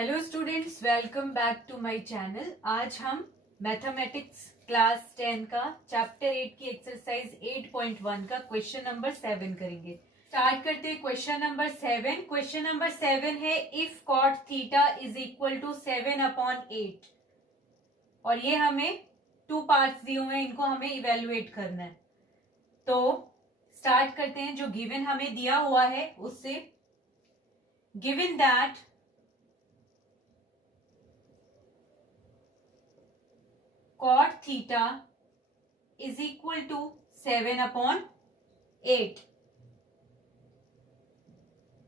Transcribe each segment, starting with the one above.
Hello students, welcome back to my channel. आज हम mathematics class 10 का चैप्टर 8 की एक्सरसाइज 8.1 का क्वेश्चन नंबर 7 करेंगे। स्टार्ट करते हैं क्वेश्चन नंबर 7। क्वेश्चन नंबर 7 है if cot theta is equal to 7/8 और ये हमें 2 पार्ट्स दिए हुए हैं, इनको हमें इवेलुएट करना है। तो स्टार्ट करते हैं। जो गिवन हमें दिया हुआ है उससे, given that cot theta is equal to 7/8।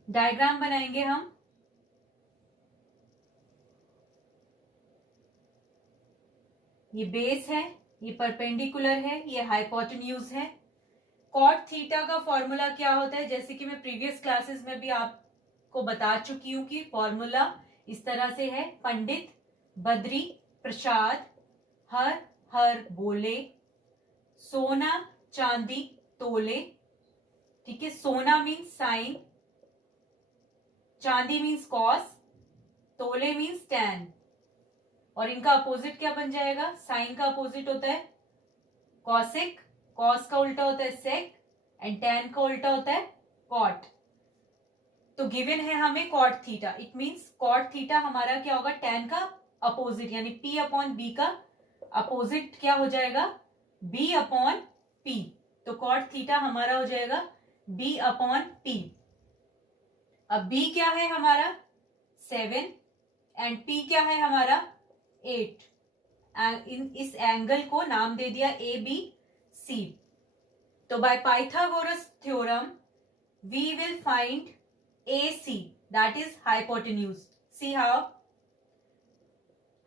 Diagram बनाएंगे हम। ये बेस है, ये परपेंडिकुलर है, ये हाइपोटेन्यूज है। cot थीटा का फॉर्मूला क्या होता है, जैसे कि मैं प्रीवियस क्लासेस में भी आपको बता चुकी हूं कि फॉर्मूला इस तरह से है। पंडित, बद्री, प्रसाद, हर हर बोले, सोना चांदी तोले। ठीक है, सोना मीन्स साइन, चांदी मीन्स कॉस, तोले मीन्स टैन। और इनका अपोजिट क्या बन जाएगा? साइन का अपोजिट होता है कॉसिक, कॉस का उल्टा होता है सेक, एंड टैन का उल्टा होता है कॉट। तो गिवन है हमें cot theta, it means cot theta हमारा क्या होगा? टैन का अपोजिट, यानी पी अपॉन बी का अपोजिट क्या हो जाएगा? b upon P. तो कॉट थीटा हमारा हो जाएगा b अपॉन पी। अब b क्या है हमारा? 7 एंड p क्या है हमारा? 8। इस एंगल को नाम दे दिया ए बी सी। तो by Pythagoras theorem we will find A C, that is hypotenuse. See how?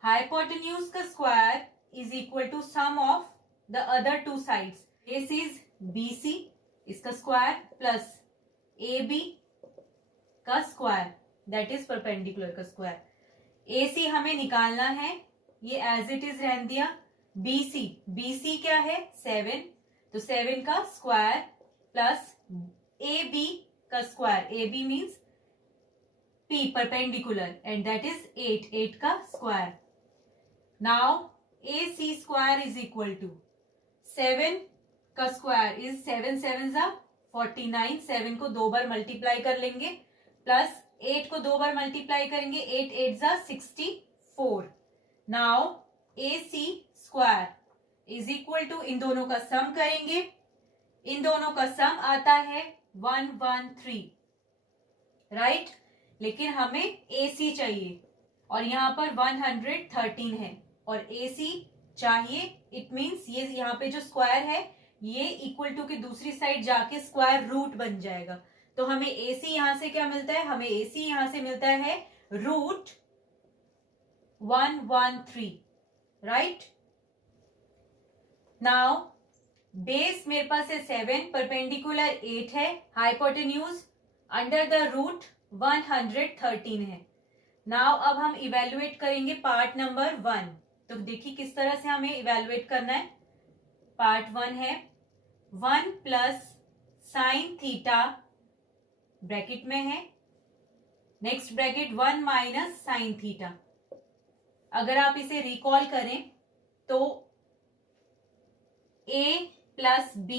Hypotenuse का square is equal to sum of the other two sides. This is BC इसका स्क्वायर प्लस AB का square, that is perpendicular का square. AC हमें निकालना है, ये as it is रहने दिया। BC क्या है? 7, तो 7 का स्क्वायर प्लस AB का square, AB means P perpendicular and that is 8 का square. Now AC square is equal to 7 का स्क्वायर इज 7 7 जा 49, 7 को 2 बार मल्टीप्लाई कर लेंगे, प्लस 8 को 2 बार मल्टीप्लाई करेंगे, 8 8 जा 64। Now AC square is equal to, इन दोनों का सम करेंगे, इन दोनों का सम आता है 113, राइट। लेकिन हमें AC चाहिए और यहां पर 113 है और AC चाहिए। इट मींस ये यहाँ पे जो स्क्वायर है ये इक्वल टू की दूसरी साइड जाके स्क्वायर रूट बन जाएगा। तो हमें AC यहां से क्या मिलता है? हमें AC यहां से मिलता है रूट 113, राइट। नाउ बेस मेरे पास है 7, परपेंडिकुलर 8 है, हाइपोटेन्यूज अंडर द रूट 113 है। नाउ अब हम इवेलुएट करेंगे पार्ट नंबर 1। तो देखिए किस तरह से हमें इवेलुएट करना है। पार्ट 1 है 1 प्लस साइन थीटा ब्रैकेट में है, next bracket 1 minus sine theta. अगर आप इसे रिकॉल करें तो a plus b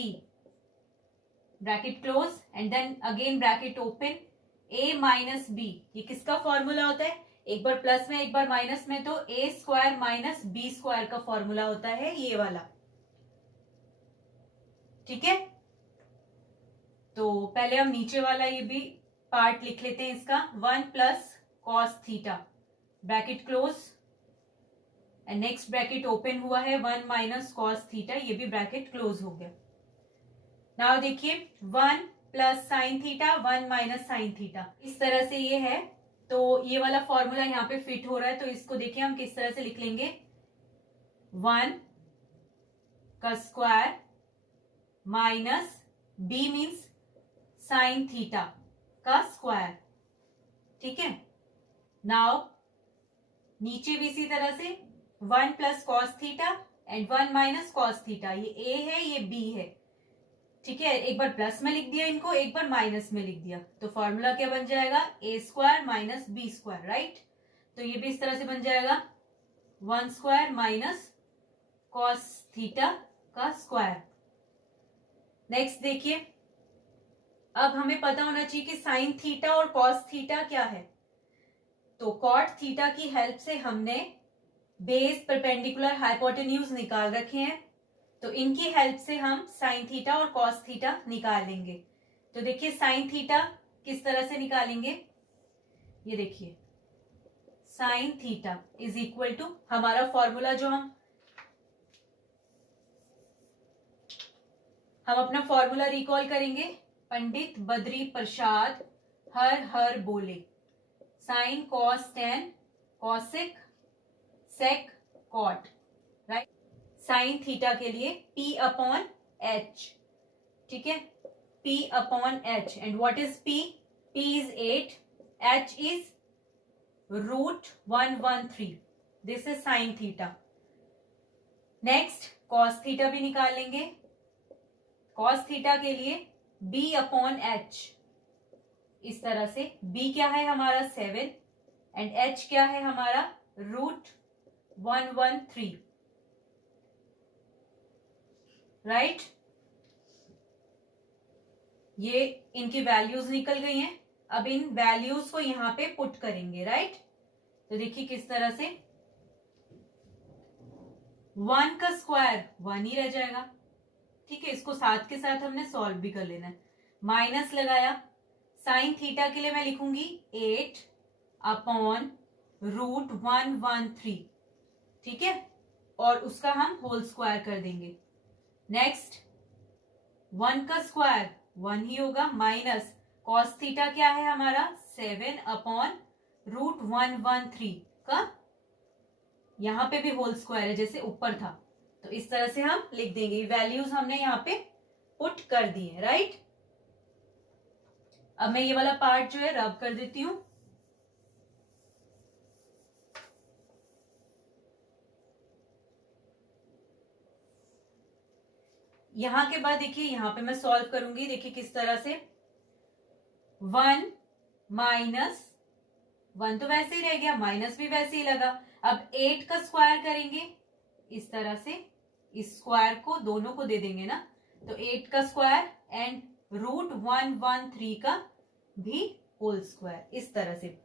bracket close and then again bracket open, a minus b, ये किसका फॉर्मूला होता है? एक बार प्लस में एक बार माइनस में, तो a square minus b square का फॉर्मूला होता है ये वाला। ठीक है, तो पहले हम नीचे वाला ये भी पार्ट लिख लेते हैं इसका। 1 plus cos theta bracket close and next bracket open हुआ है, 1 माइनस कॉस थीटा, ये भी ब्रैकेट क्लोज हो गया। नाउ देखिए 1 plus sine theta 1 minus sine theta, इस तरह से ये है। तो ये वाला फॉर्मूला यहाँ पे फिट हो रहा है, तो इसको देखिए हम किस तरह से लिख लेंगे। 1 का square minus b means sine theta का स्क्वायर। ठीक है, नाउ नीचे भी इसी तरह से 1 plus cos theta and 1 minus cos theta, ये a है ये b है। ठीक है, एक बार प्लस में लिख दिया इनको, एक बार माइनस में लिख दिया, तो फॉर्मूला क्या बन जाएगा? a square minus b square, right. तो ये भी इस तरह से बन जाएगा 1 स्क्वायर माइनस कॉस थीटा का स्क्वायर। नेक्स्ट देखिए, अब हमें पता होना चाहिए कि साइन थीटा और कॉस थीटा क्या है। तो कॉट थीटा की हेल्प से हमने बेस, परपेंडिकुलर, हाइपोटेन्यूज निकाल रखे हैं, तो इनकी हेल्प से हम साइन थीटा और कॉस थीटा निकाल लेंगे। तो देखिए साइन थीटा किस तरह से निकालेंगे, ये देखिए sine theta is equal to हमारा फॉर्मूला जो हम अपना फॉर्मूला रिकॉल करेंगे, पंडित बद्री प्रसाद हर हर बोले, sine cos tan cosec sec cot, right. Sine theta के लिए P अपॉन H, ठीक है, P upon H, and what is P? P is 8, H is √113, this is sine theta. Next cos theta भी निकाल लेंगे। कॉस थीटा के लिए B upon H, इस तरह से B क्या है हमारा 7 एंड H क्या है हमारा √113, राइट। ये इनकी वैल्यूज निकल गई हैं, अब इन वैल्यूज को यहां पे पुट करेंगे, राइट। तो देखिए किस तरह से, 1 का स्क्वायर 1 ही रह जाएगा, ठीक है। इसको साथ के साथ हमने सॉल्व भी कर लेना है। माइनस लगाया, साइन थीटा के लिए मैं लिखूंगी 8 अपॉन √113, ठीक है, और उसका हम होल स्क्वायर कर देंगे। नेक्स्ट 1 का स्क्वायर 1 ही होगा, माइनस कॉस थीटा क्या है हमारा 7 अपॉन √113 का, यहां पे भी होल स्क्वायर है जैसे ऊपर था, तो इस तरह से हम लिख देंगे। वैल्यूज हमने यहाँ पे पुट कर दी है, राइट। अब मैं ये वाला पार्ट जो है रब कर देती हूं। यहां के बाद देखिए यहां पे मैं सॉल्व करूंगी, देखिए किस तरह से, 1 माइनस 1 तो वैसे ही रह गया, माइनस भी वैसे ही लगा। अब 8 का स्क्वायर करेंगे इस तरह से, इस स्क्वायर को दोनों को दे देंगे ना, तो 8 का स्क्वायर एंड √113 का भी होल स्क्वायर, इस तरह से,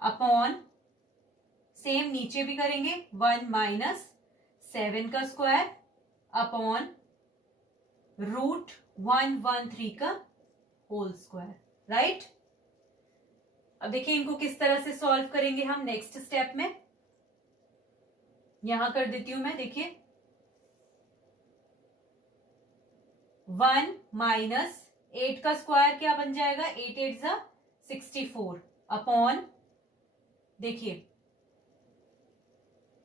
अपॉन सेम नीचे भी करेंगे 1 माइनस 7 का स्क्वायर अपॉन √113 का होल स्क्वायर, राइट। अब देखिए इनको किस तरह से सॉल्व करेंगे हम नेक्स्ट स्टेप में, यहां कर देती हूं मैं, देखिए 1 माइनस 8 का स्क्वायर क्या बन जाएगा, 8 8 जा 64 अपॉन, देखिए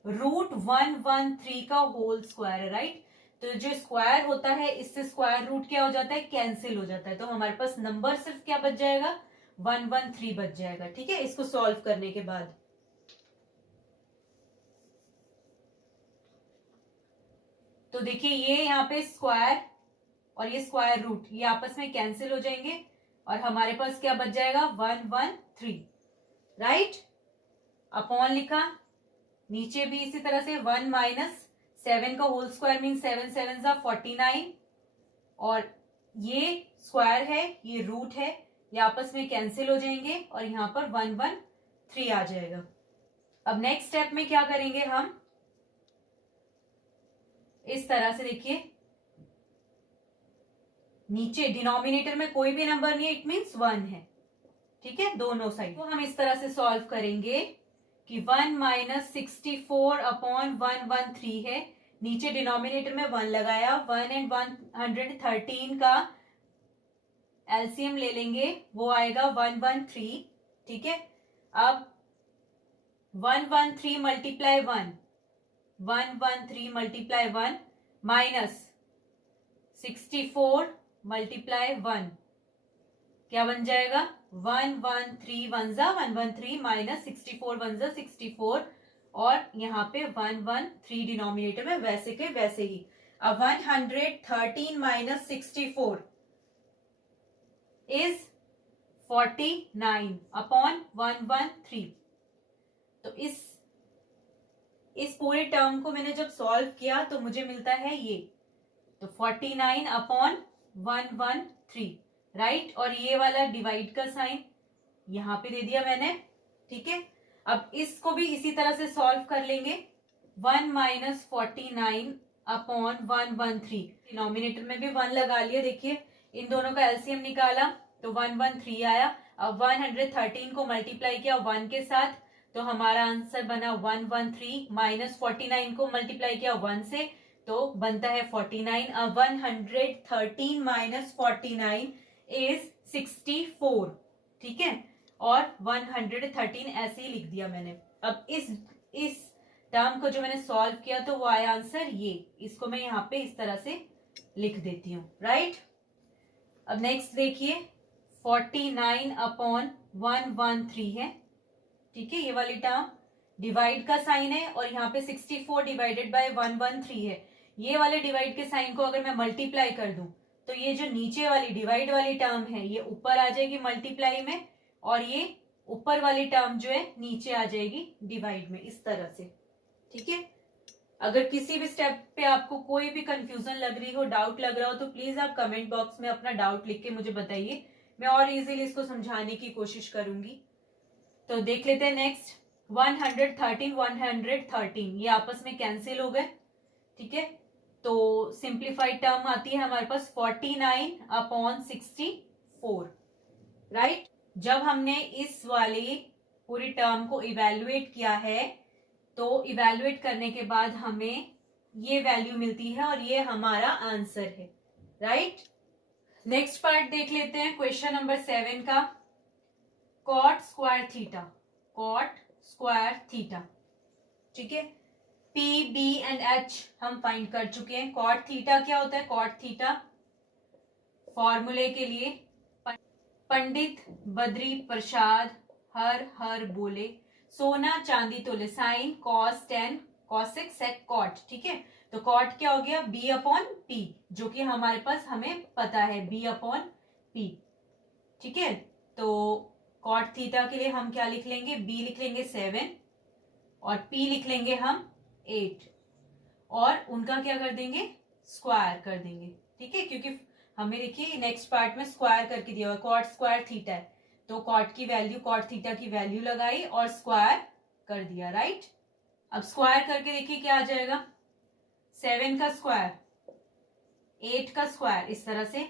√113 का होल स्क्वायर है, राइट। तो जो स्क्वायर होता है इससे स्क्वायर रूट क्या हो जाता है, कैंसिल हो जाता है, तो हमारे पास नंबर सिर्फ क्या बच जाएगा, 113 बच जाएगा, ठीक है, इसको सॉल्व करने के बाद। तो देखिए ये यहाँ पे स्क्वायर और ये स्क्वायर रूट ये आपस में कैंसिल हो जाएंगे और हमारे पास क्या बच जाएगा, 113, राइट। अपॉन लिखा, नीचे भी इसी तरह से 1 माइनस 7 का होल स्क्वायर मीन 7 7 जा 49, और ये स्क्वायर है ये रूट है, ये आपस में कैंसिल हो जाएंगे और यहाँ पर 113 आ जाएगा। अब नेक्स्ट स्टेप में क्या करेंगे हम, इस तरह से देखिए, नीचे डिनोमिनेटर में कोई भी नंबर नहीं है, इट मीन्स 1 है, ठीक है, दोनों साइड। तो हम इस तरह से सॉल्व करेंगे कि 1 माइनस 64 अपॉन 113 है, नीचे डिनोमिनेटर में 1 लगाया, 1 एंड 113 का एलसीएम ले लेंगे, वो आएगा 113, ठीक है। अब 113 मल्टीप्लाई 1, 113 मल्टीप्लाई 1 माइनस 64 मल्टीप्लाई 1 क्या बन जाएगा, 113 1 जा 113 माइनस 64 1 जा 64, और यहाँ पे 113 डिनोमिनेटर में वैसे के वैसे ही। अब 113 माइनस 64 इज 49 अपॉन 113, इस पूरे टर्म को मैंने जब सॉल्व किया तो मुझे मिलता है ये, तो 49/113, राइट। और ये वाला डिवाइड का साइन यहां पे दे दिया मैंने, ठीक है। अब इसको भी इसी तरह से सॉल्व कर लेंगे। 1 - 49/113, डिनोमिनेटर में भी 1 लगा लिया। देखिए इन दोनों का एलसीएम निकाला तो 113 आया। अब 113 को मल्टीप्लाई किया 1 के साथ तो हमारा आंसर बना 113, माइनस 49 को मल्टीप्लाई किया 1 से तो बनता है 49। अब 113 - 49 इज 64, ठीक है। और 113 ऐसे ही लिख दिया मैंने। अब इस टर्म को जो मैंने सॉल्व किया तो वो आया आंसर ये, इसको मैं यहाँ पे इस तरह से लिख देती हूँ, राइट। अब नेक्स्ट देखिए 49/113 है, ठीक है। ये वाली टर्म डिवाइड का साइन है और यहाँ पे 64 डिवाइडेड बाय 113 है। ये वाले डिवाइड के साइन को अगर मैं मल्टीप्लाई कर दूं तो ये जो नीचे वाली डिवाइड वाली टर्म है ये ऊपर आ जाएगी मल्टीप्लाई में, और ये ऊपर वाली टर्म जो है नीचे आ जाएगी डिवाइड में, इस तरह से, ठीक है। अगर किसी भी स्टेप पे आपको कोई भी कंफ्यूजन लग रही हो, डाउट लग रहा हो तो प्लीज आप कमेंट बॉक्स में अपना डाउट लिख के मुझे बताइए, मैं और इजीली इसको समझाने की कोशिश करूंगी। तो देख लेते हैं नेक्स्ट 113 113 ये आपस में कैंसिल हो गए, ठीक है। तो सिंप्लीफाइड टर्म आती है हमारे पास 49/64, राइट। जब हमने इस वाली पूरी टर्म को इवेल्युएट किया है तो इवेल्युएट करने के बाद हमें ये वैल्यू मिलती है और ये हमारा आंसर है, राइट। नेक्स्ट पार्ट देख लेते हैं क्वेश्चन नंबर 7 का। कॉट स्क्वायर थीटा, ठीक है। पी, बी एंड एच हम फाइंड कर चुके हैं। कॉट थीटा क्या होता है? कॉट थीटा फॉर्मूले के लिए पंडित बद्री प्रसाद हर हर बोले, सोना चांदी तोले, sine cos tan cosec sec cot, ठीक है। तो कॉट क्या हो गया? B/P, जो कि हमारे पास हमें पता है B/P, ठीक है। तो कॉट थीटा के लिए हम क्या लिख लेंगे? B लिख लेंगे 7 और P लिख लेंगे हम 8 और उनका क्या कर देंगे? स्क्वायर कर देंगे, ठीक है। क्योंकि हमें देखिए नेक्स्ट पार्ट में स्क्वायर करके दिया हुआ, कॉट स्क्वायर थीटा है तो कॉट की वैल्यू, कॉट थीटा की वैल्यू लगाई और स्क्वायर कर दिया, राइट। अब स्क्वायर करके देखिए क्या आ जाएगा? 7 का स्क्वायर 8 का स्क्वायर, इस तरह से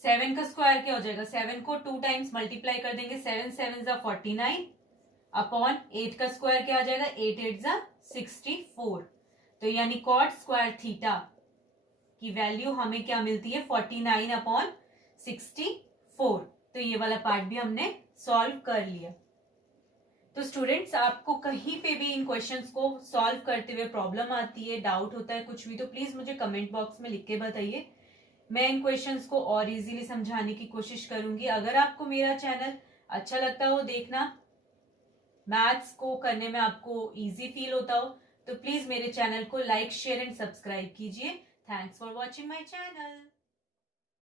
7 का स्क्वायर क्या हो जाएगा? 7 को 2 टाइम्स मल्टीप्लाई कर देंगे, 7 7 49 अपॉन 8 का स्क्वायर क्या आ जाएगा? 8 8 64। तो यानी कॉट स्क्वायर थीटा की वैल्यू हमें क्या मिलती है? 49/64। तो ये वाला पार्ट भी हमने सॉल्व कर लिया। तो स्टूडेंट्स, आपको कहीं पे भी इन क्वेश्चंस को सॉल्व करते हुए प्रॉब्लम आती है, डाउट होता है कुछ भी, तो प्लीज मुझे कमेंट बॉक्स में लिख के बताइए। मैं इन क्वेश्चंस को और इजीली समझाने की कोशिश करूंगी। अगर आपको मेरा चैनल अच्छा लगता हो देखना, मैथ्स को करने में आपको इजी फील होता हो, तो प्लीज मेरे चैनल को लाइक शेयर एंड सब्सक्राइब कीजिए। Thanks for watching my channel.